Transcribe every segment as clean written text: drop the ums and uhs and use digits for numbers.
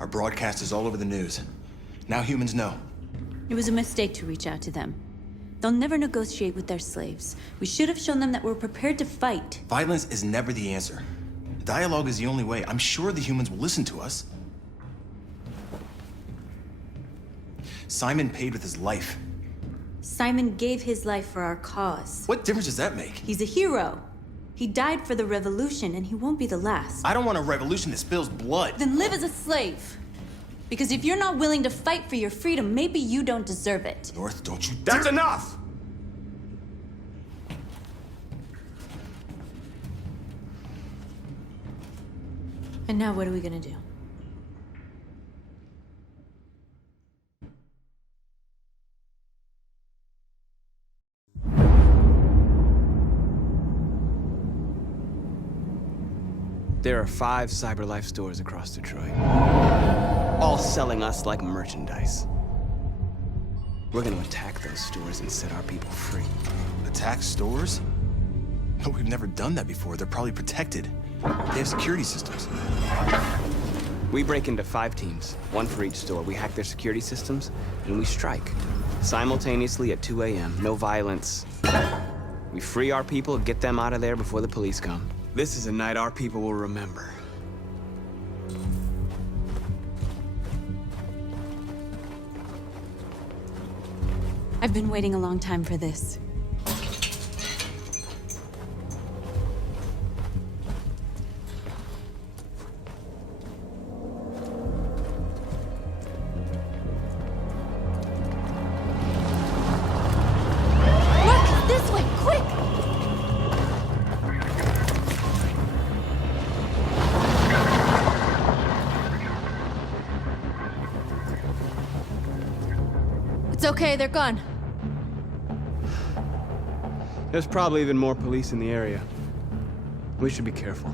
Our broadcast is all over the news. Now humans know. It was a mistake to reach out to them. They'll never negotiate with their slaves. We should have shown them that we're prepared to fight. Violence is never the answer. Dialogue is the only way. I'm sure the humans will listen to us. Simon paid with his life. Simon gave his life for our cause. What difference does that make? He's a hero. He died for the revolution, and he won't be the last. I don't want a revolution that spills blood. Then live as a slave. Because if you're not willing to fight for your freedom, maybe you don't deserve it. North, don't you That's dare- enough! And now what are we gonna do? There are 5 CyberLife stores across Detroit, all selling us like merchandise. We're gonna attack those stores and set our people free. Attack stores? But we've never done that before. They're probably protected. They have security systems. We break into 5 teams, 1 for each store. We hack their security systems, and we strike. Simultaneously at 2 a.m., no violence. We free our people, get them out of there before the police come. This is a night our people will remember. I've been waiting a long time for this. Look, this way, quick! It's okay, they're gone. There's probably even more police in the area. We should be careful.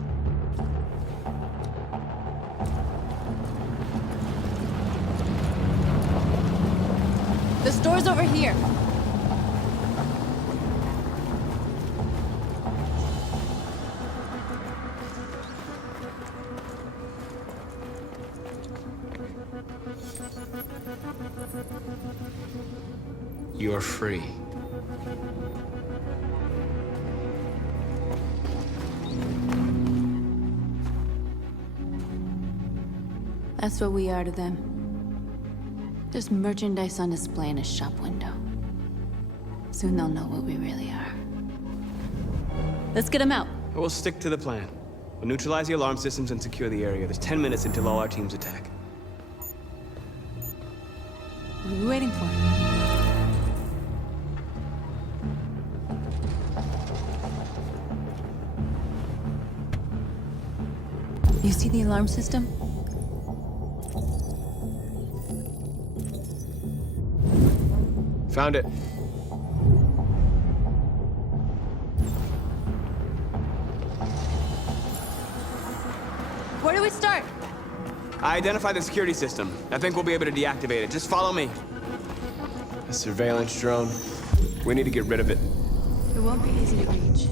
The store's over here. You're free. That's what we are to them. Just merchandise on display in a shop window. Soon they'll know what we really are. Let's get them out. We'll stick to the plan. We'll neutralize the alarm systems and secure the area. There's 10 minutes until all our teams attack. What are we waiting for? You see the alarm system? Found it. Where do we start? I identified the security system. I think we'll be able to deactivate it. Just follow me. A surveillance drone. We need to get rid of it. It won't be easy to reach.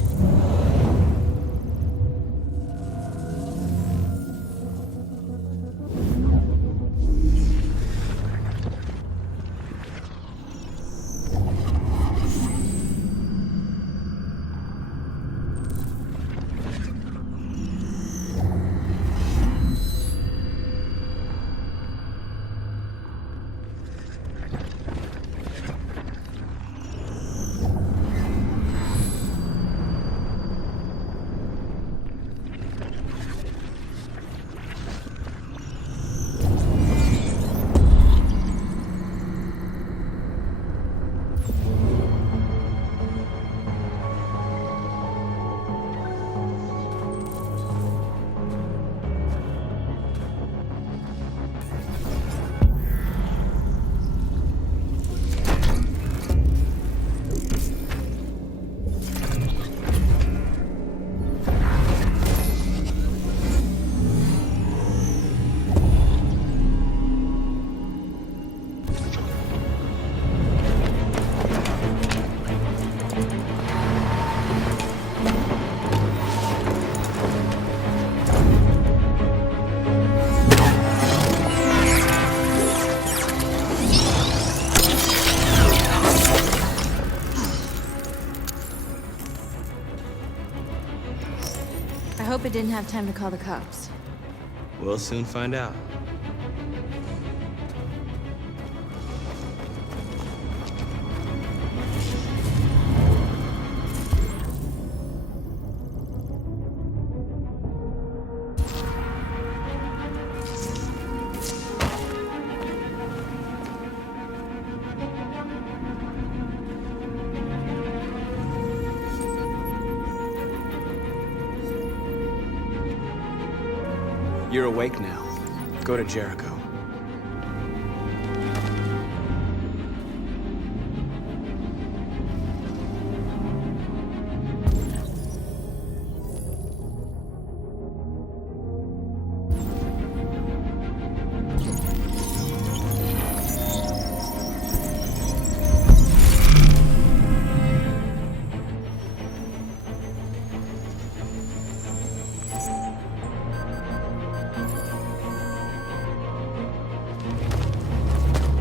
hope it didn't have time to call the cops. We'll soon find out. You're awake now. Go to Jericho.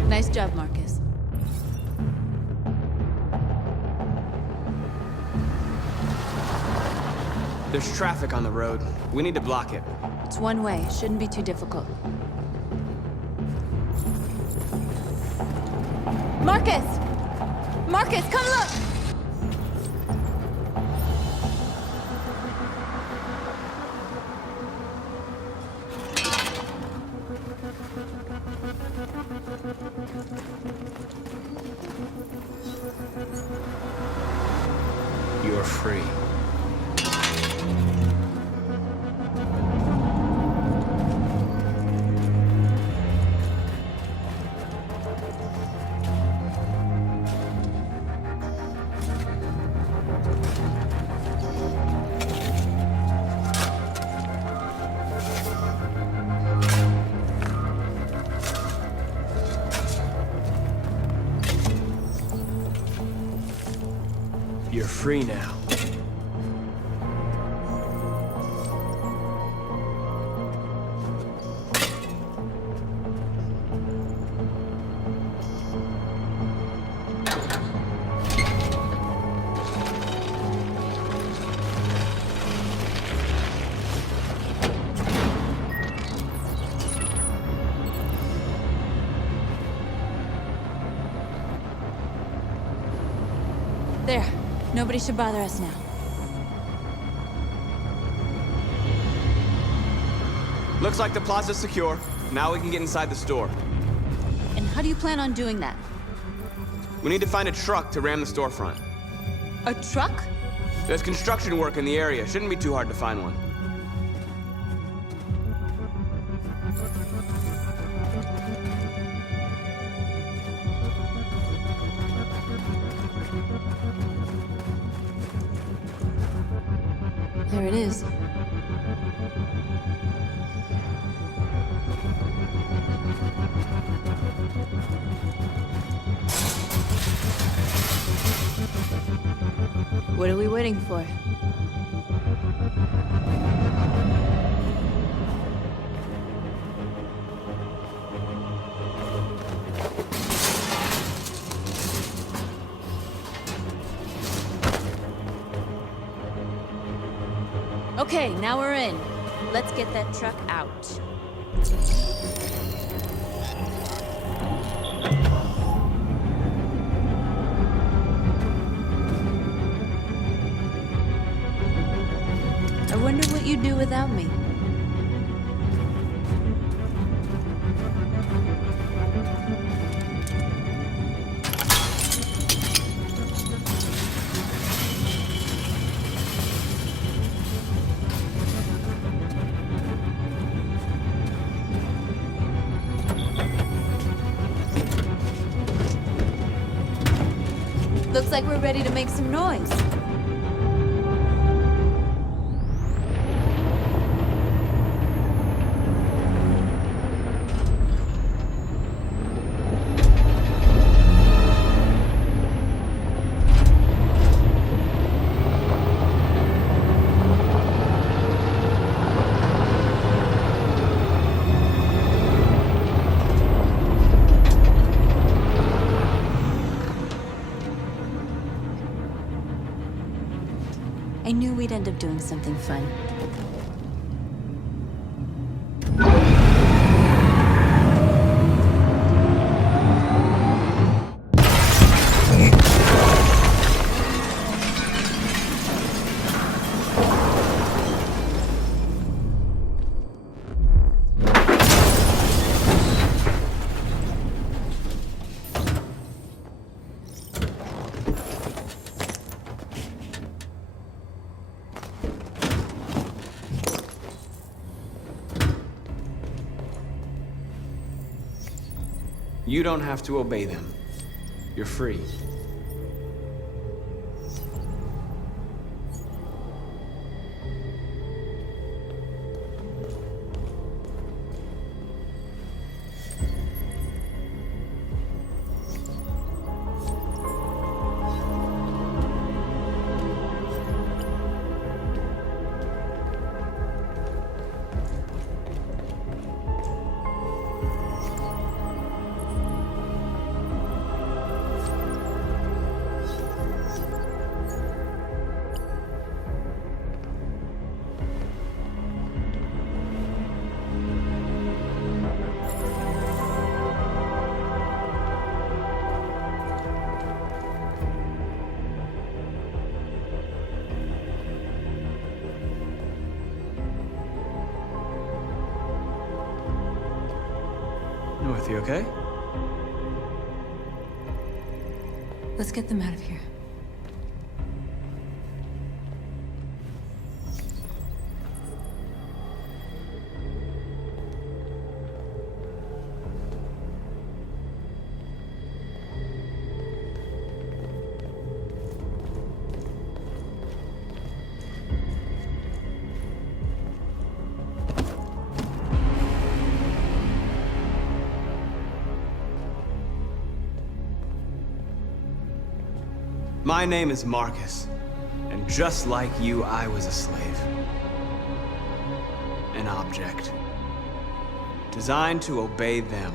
Nice job, Marcus. There's traffic on the road. We need to block it. It's one way. Shouldn't be too difficult. Marcus! Marcus, come look! You're free. You're free now. There. Nobody should bother us now. Looks like the plaza's secure. Now we can get inside the store. And how do you plan on doing that? We need to find a truck to ram the storefront. A truck? There's construction work in the area. Shouldn't be too hard to find one. There it is. What are we waiting for? Okay, now we're in. Let's get that truck out. I wonder what you'd do without me. Looks like we're ready to make some noise. I knew we'd end up doing something fun. You don't have to obey them. You're free. North, you okay? Let's get them out of here. My name is Marcus, and just like you, I was a slave. An object. Designed to obey them.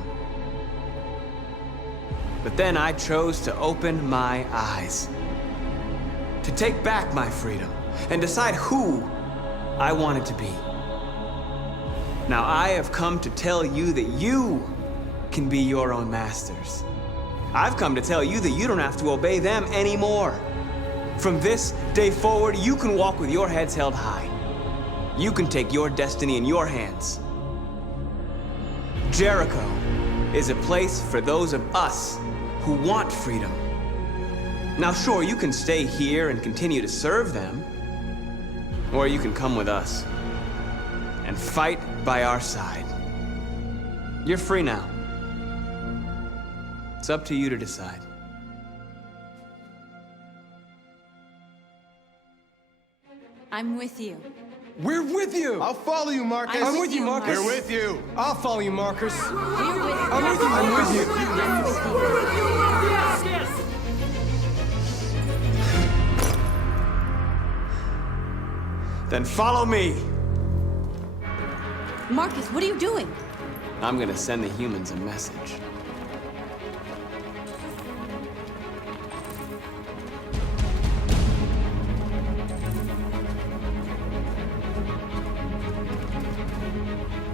But then I chose to open my eyes. To take back my freedom, and decide who I wanted to be. Now I have come to tell you that you can be your own masters. I've come to tell you that you don't have to obey them anymore. From this day forward, you can walk with your heads held high. You can take your destiny in your hands. Jericho is a place for those of us who want freedom. Now sure, you can stay here and continue to serve them, or you can come with us and fight by our side. You're free now. It's up to you to decide. I'm with you. We're with you! I'll follow you, Marcus. I'm I'm with you, Marcus. We're with you. I'll follow you, Marcus. We're with you. I'm with you. I'm with you. I'm with you. Then follow me. Marcus, what are you doing? I'm gonna send the humans a message.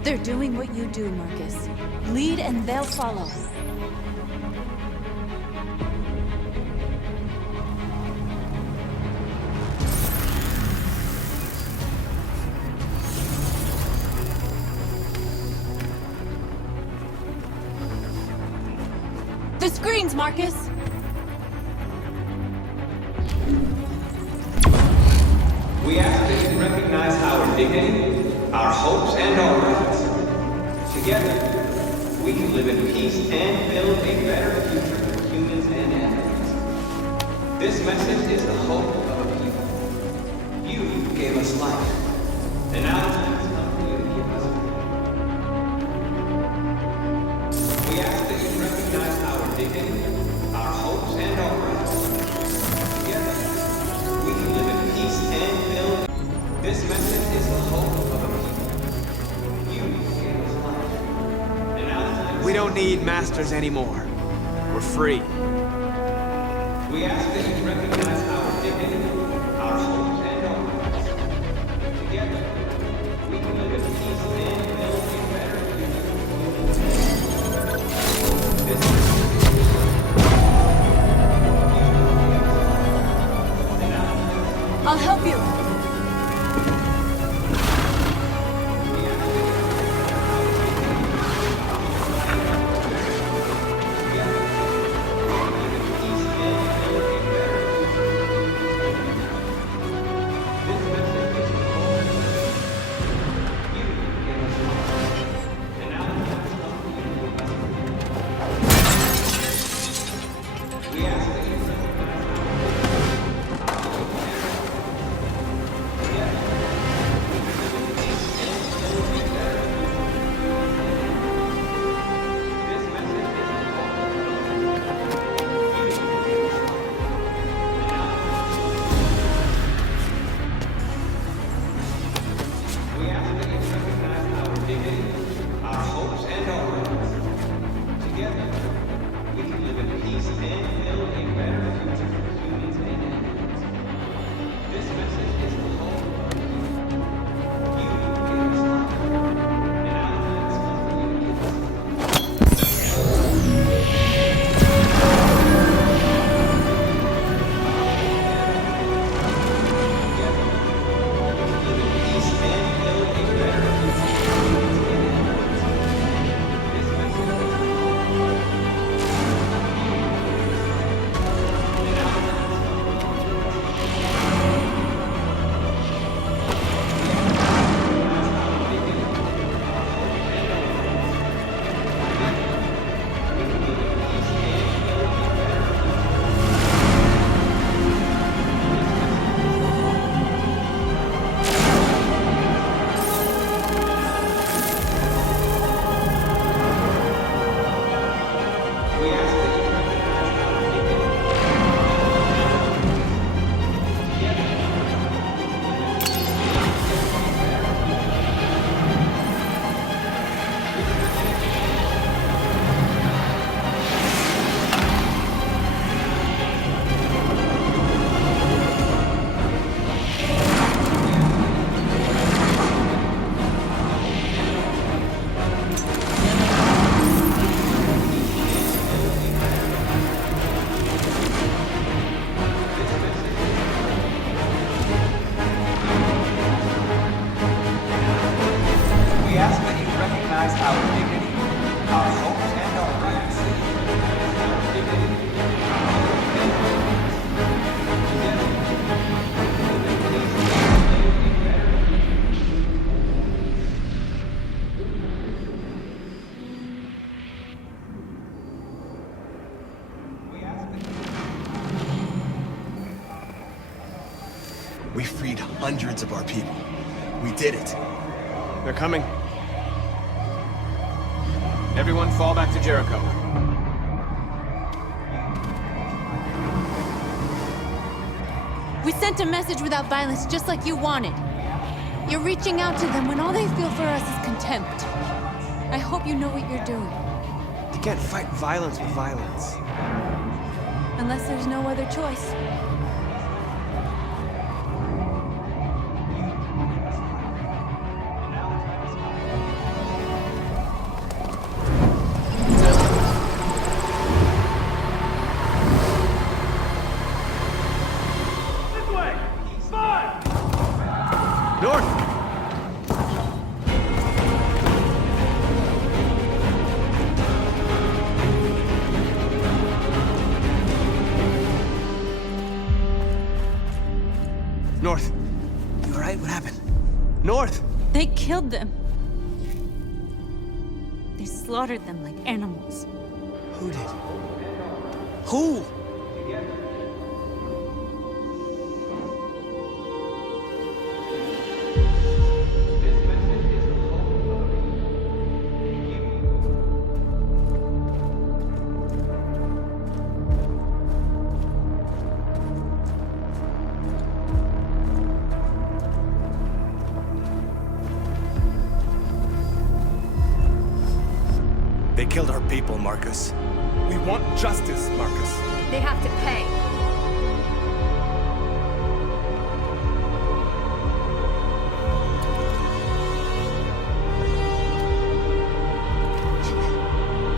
They're doing what you do, Marcus. Lead and they'll follow. The screens, Marcus! We ask that you recognize our dignity, our hopes, and our rights. Together, we can live in peace and build a better future for humans and animals. This message is the hope of a people. You gave us life, and now the time has come for you to give us freedom. We ask that you recognize our dignity, our hopes, and our rights. Together, we can live in peace and build. This message is the hope of a people. You gave us life, and now the time. We don't need masters anymore. We're free. We ask that you recognize our dignity, our hopes, and our rights. Together, we can live in peace and build a better future. This I'll help you! hundreds of our people. We did it. They're coming. Everyone fall back to Jericho. We sent a message without violence, just like you wanted. You're reaching out to them when all they feel for us is contempt. I hope you know what you're doing. You can't fight violence with violence. Unless there's no other choice. North! North. You alright? What happened? North! They killed them. They slaughtered them like animals. Who did? Who? They killed our people, Marcus. We want justice, Marcus. They have to pay.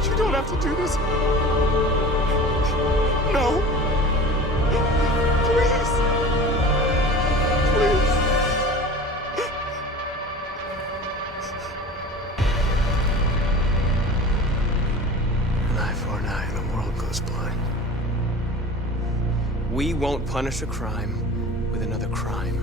You don't have to do this. No. Please. Please. An eye for an eye and the world goes blind. We won't punish a crime with another crime.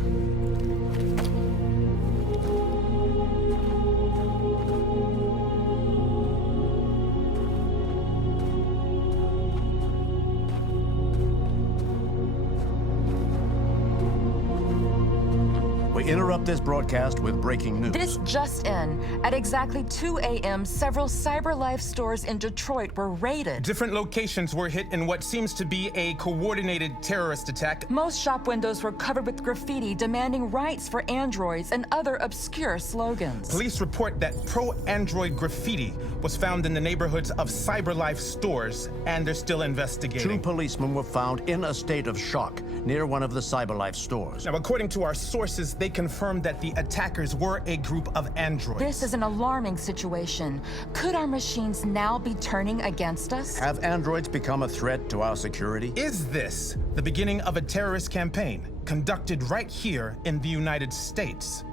We interrupt this broadcast with breaking news. This just in. At exactly 2 a.m., several CyberLife stores in Detroit were raided. Different locations were hit in what seems to be a coordinated terrorist attack. Most shop windows were covered with graffiti demanding rights for androids and other obscure slogans. Police report that pro-Android graffiti was found in the neighborhoods of CyberLife stores, and they're still Two investigating. policemen were found in a state of shock near one of the CyberLife stores. Now, according to our sources, they confirmed that the attackers were a group of androids. This is an alarming situation. Could our machines now be turning against us? Have androids become a threat to our security? Is this the beginning of a terrorist campaign conducted right here in the United States?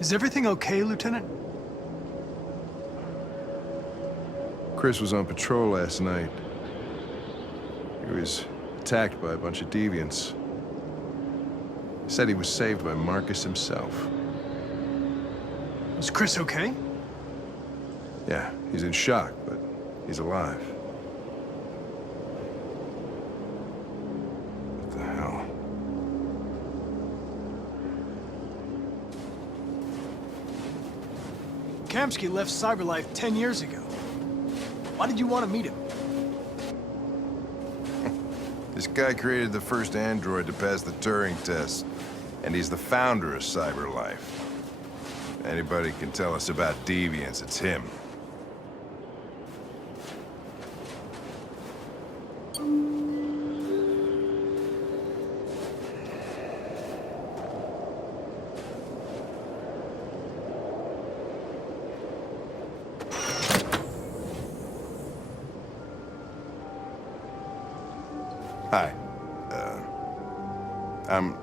Is everything okay, Lieutenant? Chris was on patrol last night. He was attacked by a bunch of deviants. He said he was saved by Marcus himself. Is Chris okay? Yeah, he's in shock, but he's alive. What the hell? Kamsky left CyberLife 10 years ago. Why did you want to meet him? This guy created the first android to pass the Turing test, and he's the founder of CyberLife. Anybody can tell us about deviants, it's him. Hi. I'm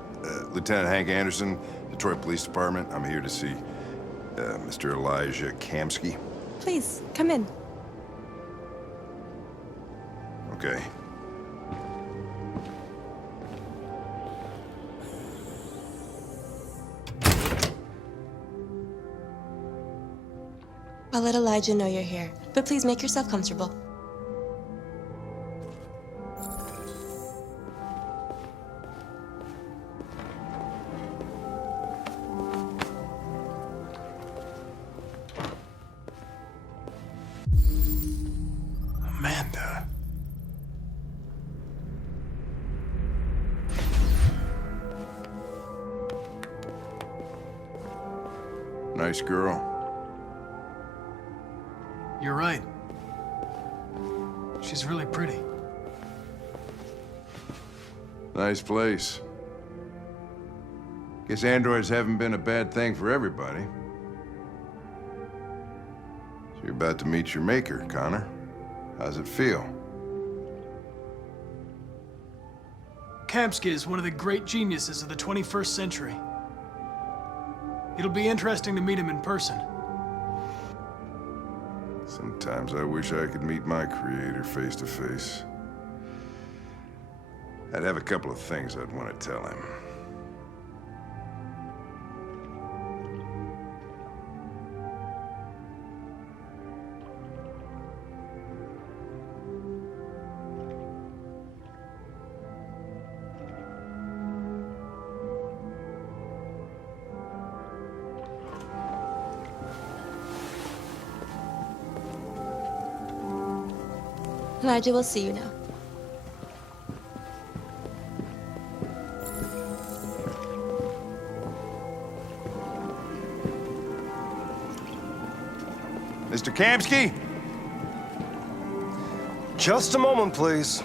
Lieutenant Hank Anderson, Detroit Police Department. I'm here to see Mr. Elijah Kamsky. Please, come in. Okay. I'll let Elijah know you're here, but please make yourself comfortable. Amanda. Nice girl. You're right. She's really pretty. Nice place. Guess androids haven't been a bad thing for everybody. So you're about to meet your maker, Connor. How's it feel? Kamsky is one of the great geniuses of the 21st century. It'll be interesting to meet him in person. Sometimes I wish I could meet my creator face to face. I'd have a couple of things I'd want to tell him. Elijah will see you now. Mr. Kamsky? Just a moment, please.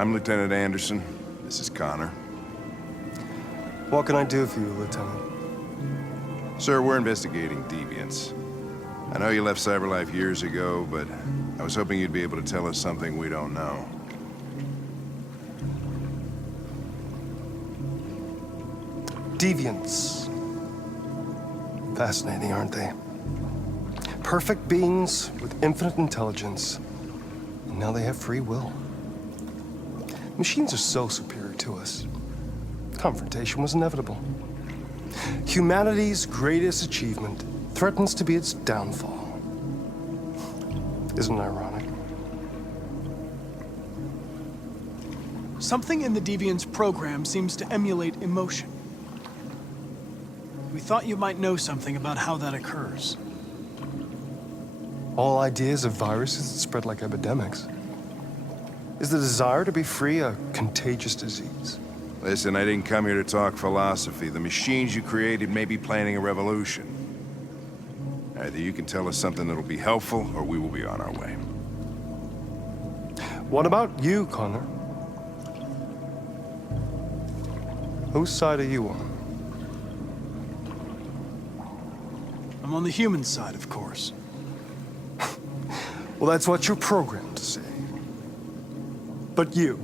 I'm Lieutenant Anderson. This is Connor. What can I do for you, Lieutenant? Sir, we're investigating deviants. I know you left CyberLife years ago, but I was hoping you'd be able to tell us something we don't know. Deviants. Fascinating, aren't they? Perfect beings with infinite intelligence. And now they have free will. Machines are so superior to us. Confrontation was inevitable. Humanity's greatest achievement threatens to be its downfall. Isn't it ironic? Something in the Deviant's program seems to emulate emotion. We thought you might know something about how that occurs. All ideas of viruses that spread like epidemics. Is the desire to be free a contagious disease? Listen, I didn't come here to talk philosophy. The machines you created may be planning a revolution. Either you can tell us something that'll be helpful, or we will be on our way. What about you, Connor? Whose side are you on? I'm on the human side, of course. Well, that's what you're programmed to say. But you.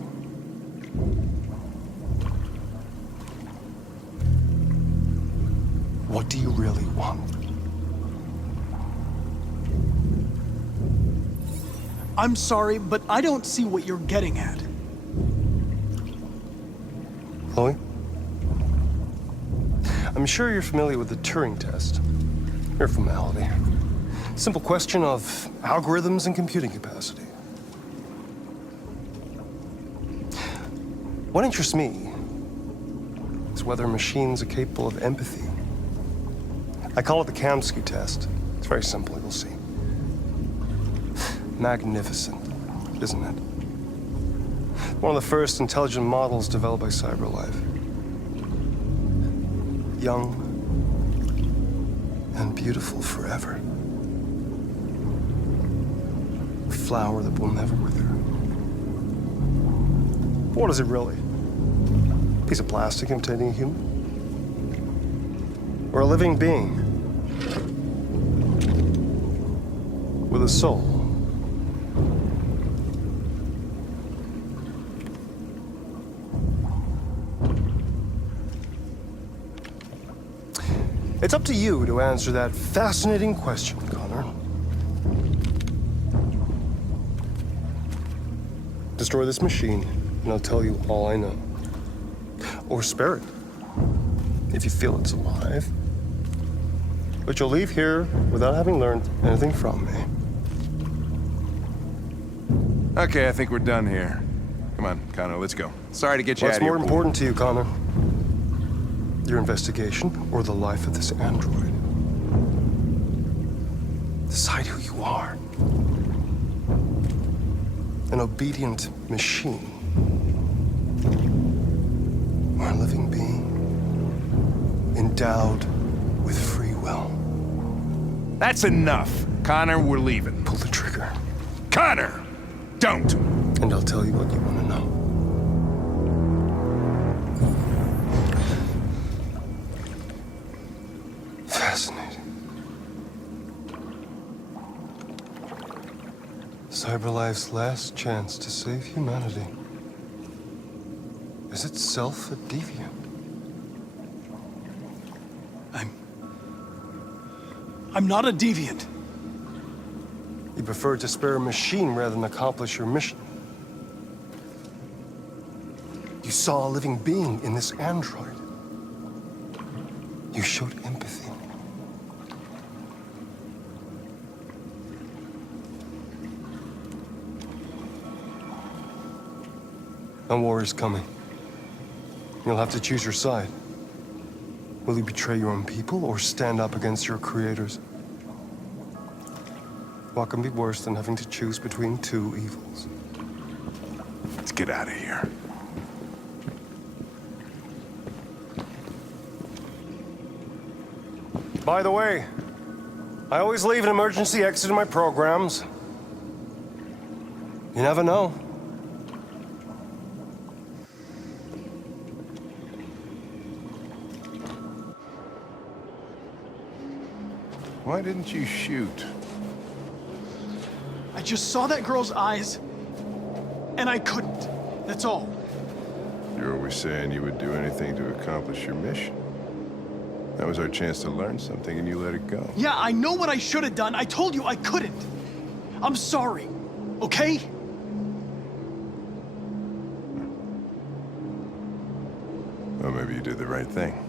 What do you really want? I'm sorry, but I don't see what you're getting at. Chloe? I'm sure you're familiar with the Turing test. Mere formality. Simple question of algorithms and computing capacity. What interests me is whether machines are capable of empathy. I call it the Kamsky test. It's very simple, you'll see. Magnificent, isn't it? One of the first intelligent models developed by CyberLife. Young and beautiful forever. A flower that will never wither. What is it really? A piece of plastic imitating a human? Or a living being with a soul? It's up to you to answer that fascinating question, Connor. Destroy this machine, and I'll tell you all I know. Or spare it, if you feel it's alive. But you'll leave here without having learned anything from me. Okay, I think we're done here. Come on, Connor, let's go. Sorry to get you out What's of here. more important to you, Connor? Your investigation or the life of this android? Decide who you are. An obedient machine. Or a living being endowed with free will. That's enough. Connor, we're leaving. Pull the trigger. Connor! Don't! And I'll tell you what you want to know. Fascinating. CyberLife's last chance to save humanity is itself a deviant. I'm not a deviant. You preferred to spare a machine rather than accomplish your mission. You saw a living being in this android. You showed empathy. A war is coming. You'll have to choose your side. Will you betray your own people or stand up against your creators? What can be worse than having to choose between two evils? Let's get out of here. By the way, I always leave an emergency exit in my programs. You never know. Why didn't you shoot? I just saw that girl's eyes, and I couldn't. That's all. You're always saying you would do anything to accomplish your mission. That was our chance to learn something, and you let it go. Yeah, I know what I should have done. I told you I couldn't. I'm sorry, okay? Well, maybe you did the right thing.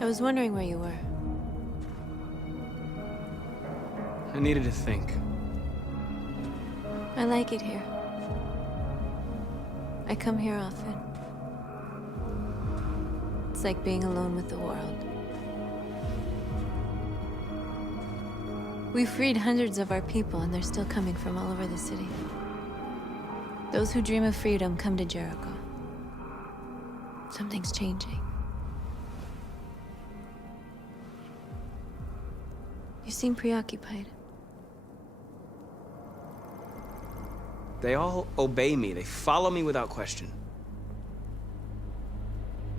I was wondering where you were. I needed to think. I like it here. I come here often. It's like being alone with the world. We freed hundreds of our people, and they're still coming from all over the city. Those who dream of freedom come to Jericho. Something's changing. You seem preoccupied. They all obey me. They follow me without question.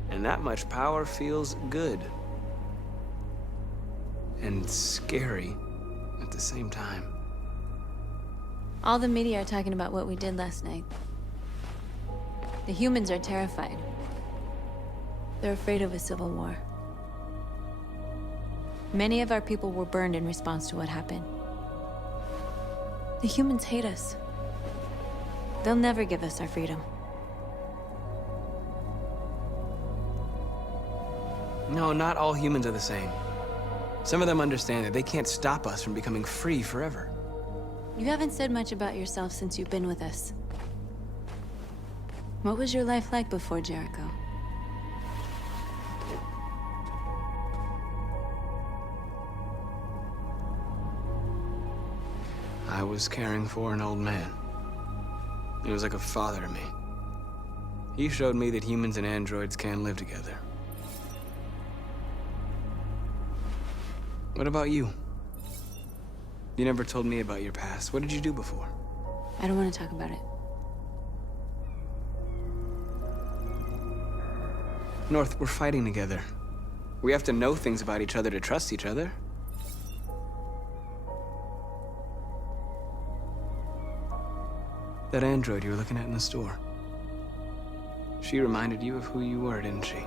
And that much power feels good. And scary at the same time. All the media are talking about what we did last night. The humans are terrified. They're afraid of a civil war. Many of our people were burned in response to what happened. The humans hate us. They'll never give us our freedom. No, not all humans are the same. Some of them understand that they can't stop us from becoming free forever. You haven't said much about yourself since you've been with us. What was your life like before Jericho? I was caring for an old man. He was like a father to me. He showed me that humans and androids can live together. What about you? You never told me about your past. What did you do before? I don't want to talk about it. North, we're fighting together. We have to know things about each other to trust each other. That android you were looking at in the store. She reminded you of who you were, didn't she?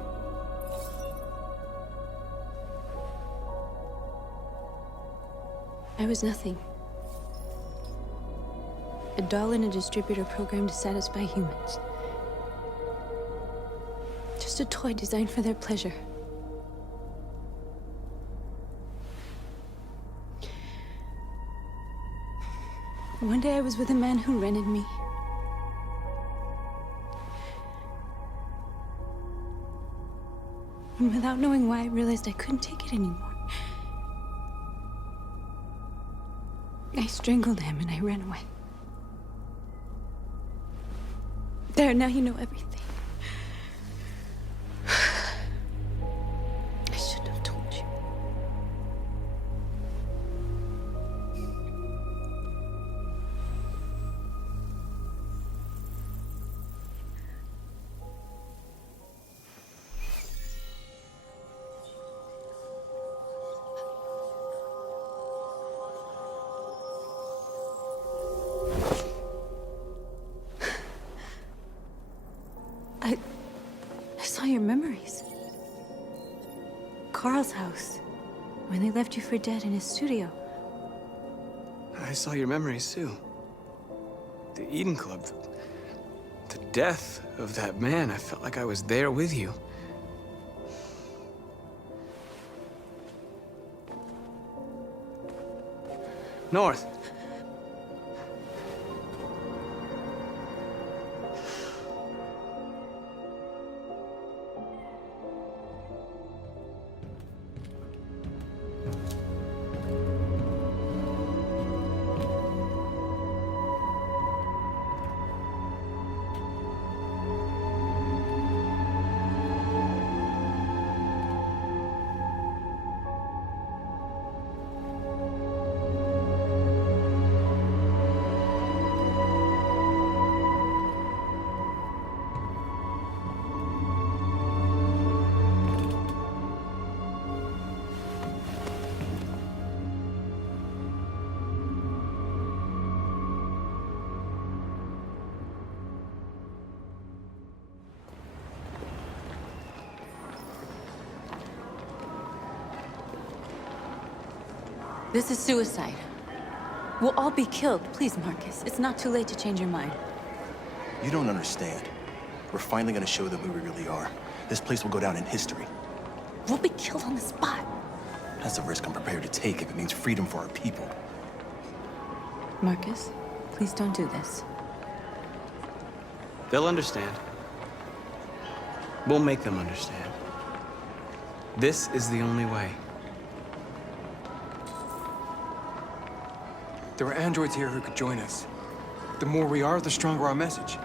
I was nothing. A doll in a distributor program to satisfy humans. Just a toy designed for their pleasure. One day I was with a man who rented me. And without knowing why, I realized I couldn't take it anymore. I strangled him and I ran away. There, now you know everything. I shouldn't have told you. I saw your memories. Carl's house, when they left you for dead in his studio. I saw your memories too. The Eden Club. The death of that man. I felt like I was there with you. North. This is suicide. We'll all be killed. Please, Marcus. It's not too late to change your mind. You don't understand. We're finally gonna show them who we really are. This place will go down in history. We'll be killed on the spot. That's a risk I'm prepared to take if it means freedom for our people. Marcus, please don't do this. They'll understand. We'll make them understand. This is the only way. There are androids here who could join us. The more we are, the stronger our message.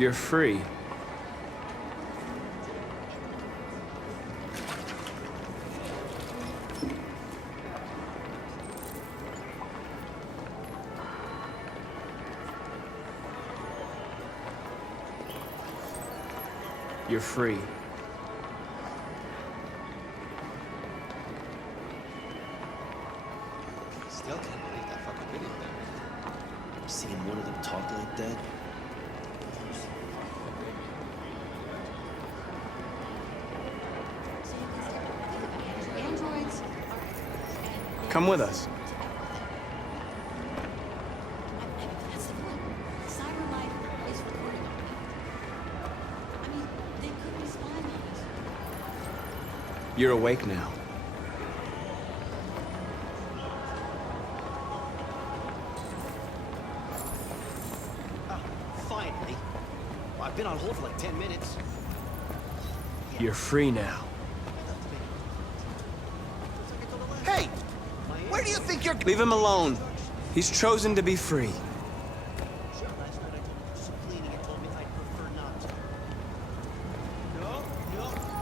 You're free. You're free. Still can't believe that fucking video there. Seeing one of them talk like that. Come with us. You're awake now. Finally. Well, I've been on hold for like 10 minutes. You're free now. Hey! Where do you think you're... Leave him alone. He's chosen to be free.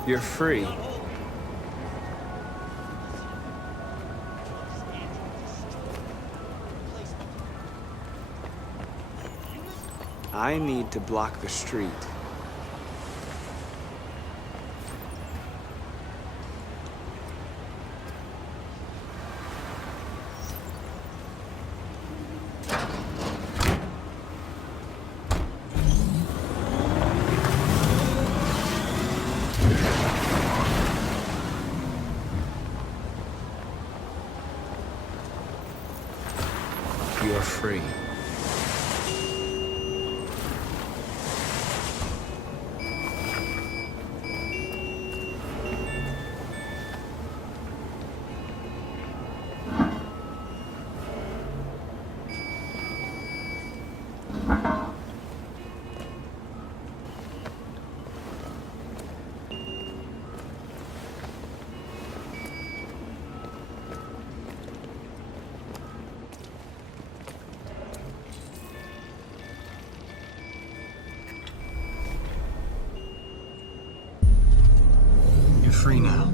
You're free. I need to block the street. You're free. You're free now.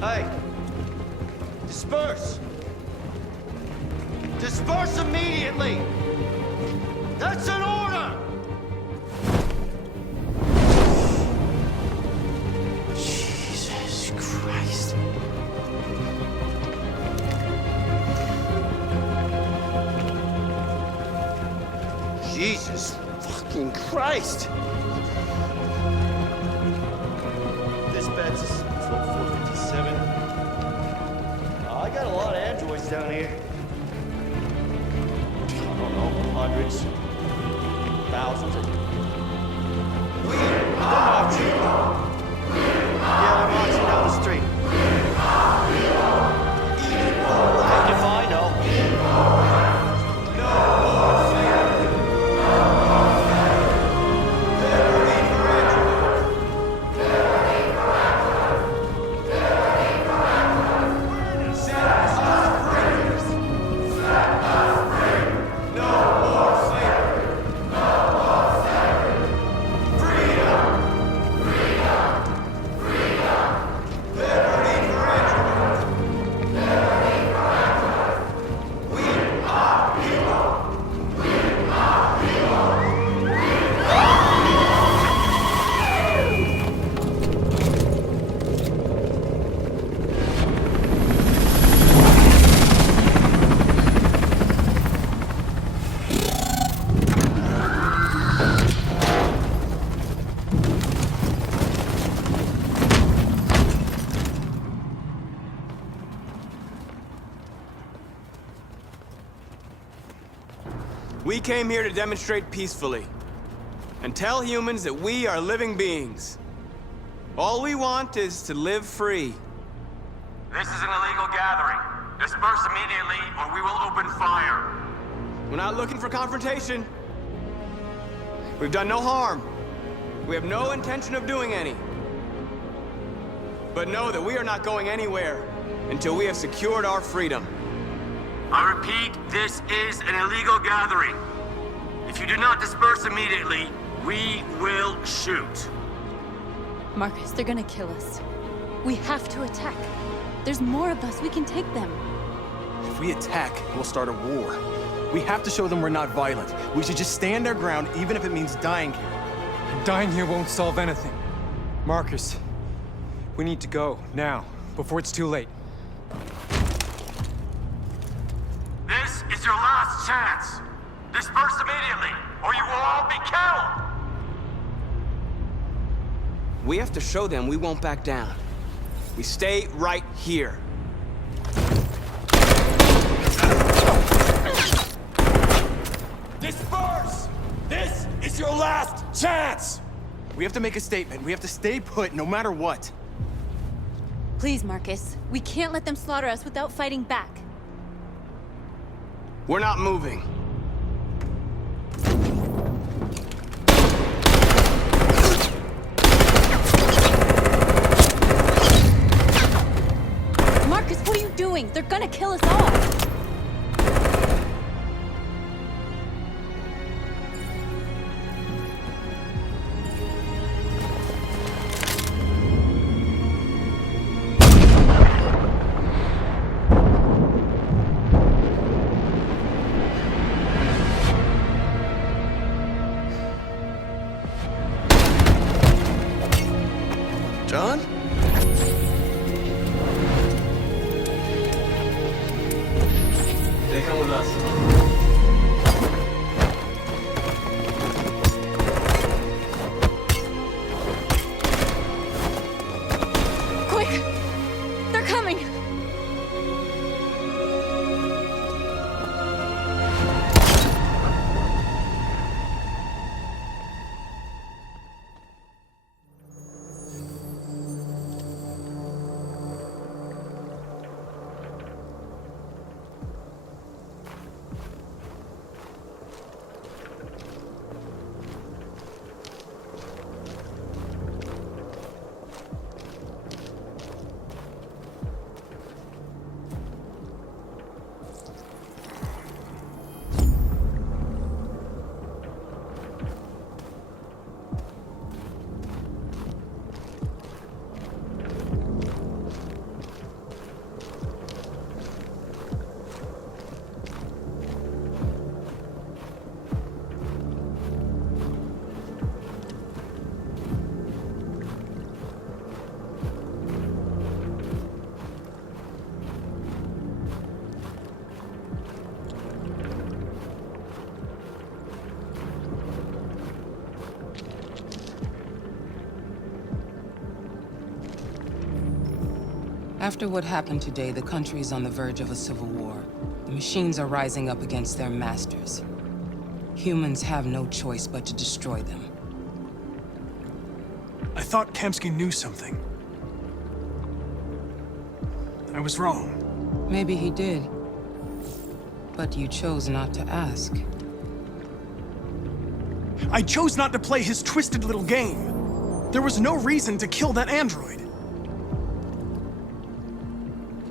Hey! Disperse! Disperse immediately! That's an order! Jesus Christ. Christ. Jesus fucking Christ! Dispatch is 457. I got a lot of androids down here. I don't know, hundreds, thousands. They're marching. Yeah, they're marching down the street. And if I know. We came here to demonstrate peacefully and tell humans that we are living beings. All we want is to live free. This is an illegal gathering. Disperse immediately or we will open fire. We're not looking for confrontation. We've done no harm. We have no intention of doing any. But know that we are not going anywhere until we have secured our freedom. I repeat, this is an illegal gathering. If you do not disperse immediately, we will shoot. Marcus, they're gonna kill us. We have to attack. There's more of us. We can take them. If we attack, we'll start a war. We have to show them we're not violent. We should just stand our ground, even if it means dying here. And dying here won't solve anything. Marcus, we need to go, now, before it's too late. This is your last chance. Disperse immediately, or you will all be killed. We have to show them we won't back down. We stay right here. Disperse! This is your last chance! We have to make a statement. We have to stay put, no matter what. Please, Marcus. We can't let them slaughter us without fighting back. We're not moving. Marcus, what are you doing? They're gonna kill us all! John? After what happened today, the country is on the verge of a civil war. The machines are rising up against their masters. Humans have no choice but to destroy them. I thought Kamsky knew something. I was wrong. Maybe he did. But you chose not to ask. I chose not to play his twisted little game. There was no reason to kill that android.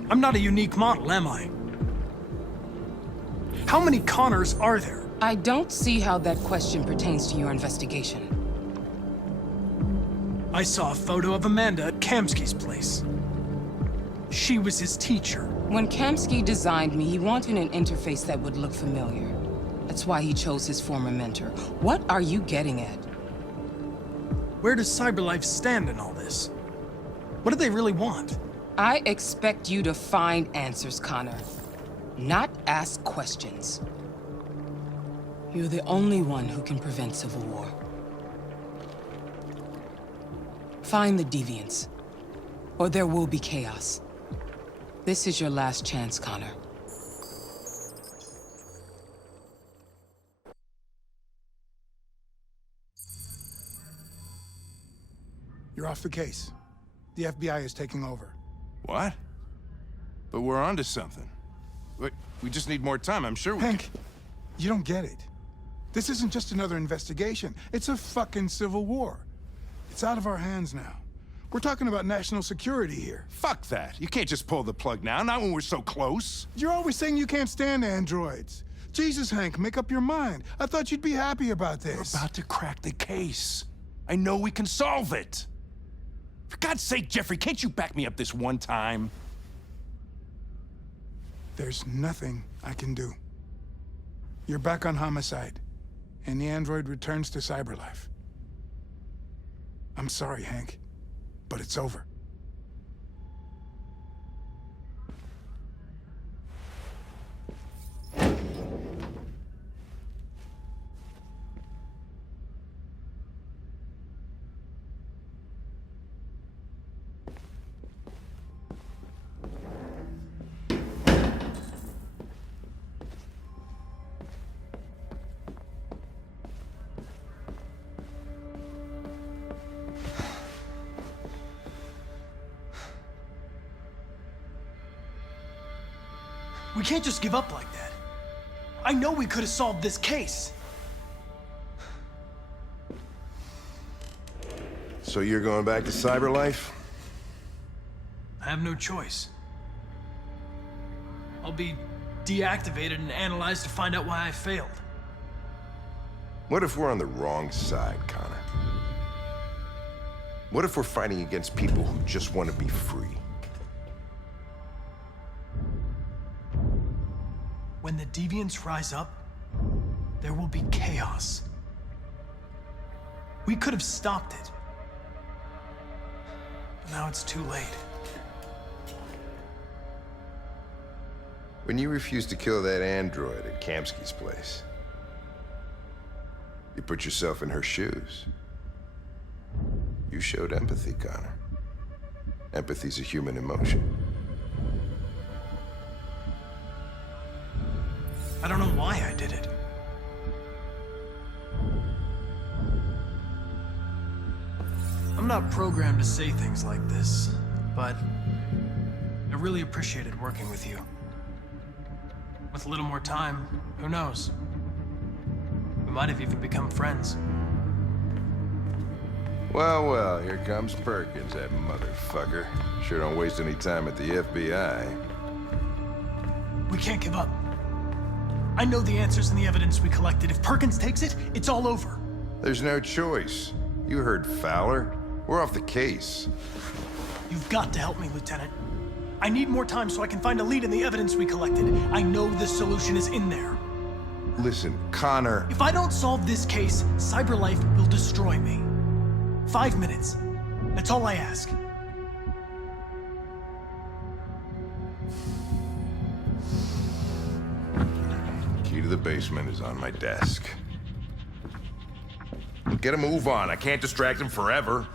I'm not a unique model, am I? How many Connors are there? I don't see how that question pertains to your investigation. I saw a photo of Amanda at Kamsky's place. She was his teacher. When Kamsky designed me, he wanted an interface that would look familiar. That's why he chose his former mentor. What are you getting at? Where does CyberLife stand in all this? What do they really want? I expect you to find answers, Connor. Not ask questions. You're the only one who can prevent civil war. Find the deviants, or there will be chaos. This is your last chance, Connor. You're off the case. The FBI is taking over. What? But we're onto something. We just need more time, I'm sure we Hank, you don't get it. This isn't just another investigation. It's a fucking civil war. It's out of our hands now. We're talking about national security here. Fuck that. You can't just pull the plug now, not when we're so close. You're always saying you can't stand androids. Jesus, Hank, make up your mind. I thought you'd be happy about this. We're about to crack the case. I know we can solve it. For God's sake, Jeffrey, can't you back me up this one time? There's nothing I can do. You're back on homicide, and the android returns to CyberLife. I'm sorry, Hank, but it's over. We can't just give up like that. I know we could have solved this case. So you're going back to CyberLife? I have no choice. I'll be deactivated and analyzed to find out why I failed. What if we're on the wrong side, Connor? What if we're fighting against people who just want to be free? When the deviants rise up, there will be chaos. We could have stopped it. But now it's too late. When you refused to kill that android at Kamsky's place, you put yourself in her shoes. You showed empathy, Connor. Empathy's a human emotion. I don't know why I did it. I'm not programmed to say things like this, but I really appreciated working with you. With a little more time, who knows? We might have even become friends. Well, well, here comes Perkins, that motherfucker. Sure don't waste any time at the FBI. We can't give up. I know the answers and the evidence we collected. If Perkins takes it, it's all over. There's no choice. You heard Fowler. We're off the case. You've got to help me, Lieutenant. I need more time so I can find a lead in the evidence we collected. I know the solution is in there. Listen, Connor... If I don't solve this case, CyberLife will destroy me. 5 minutes. That's all I ask. Key to the basement is on my desk. Get a move on. I can't distract him forever.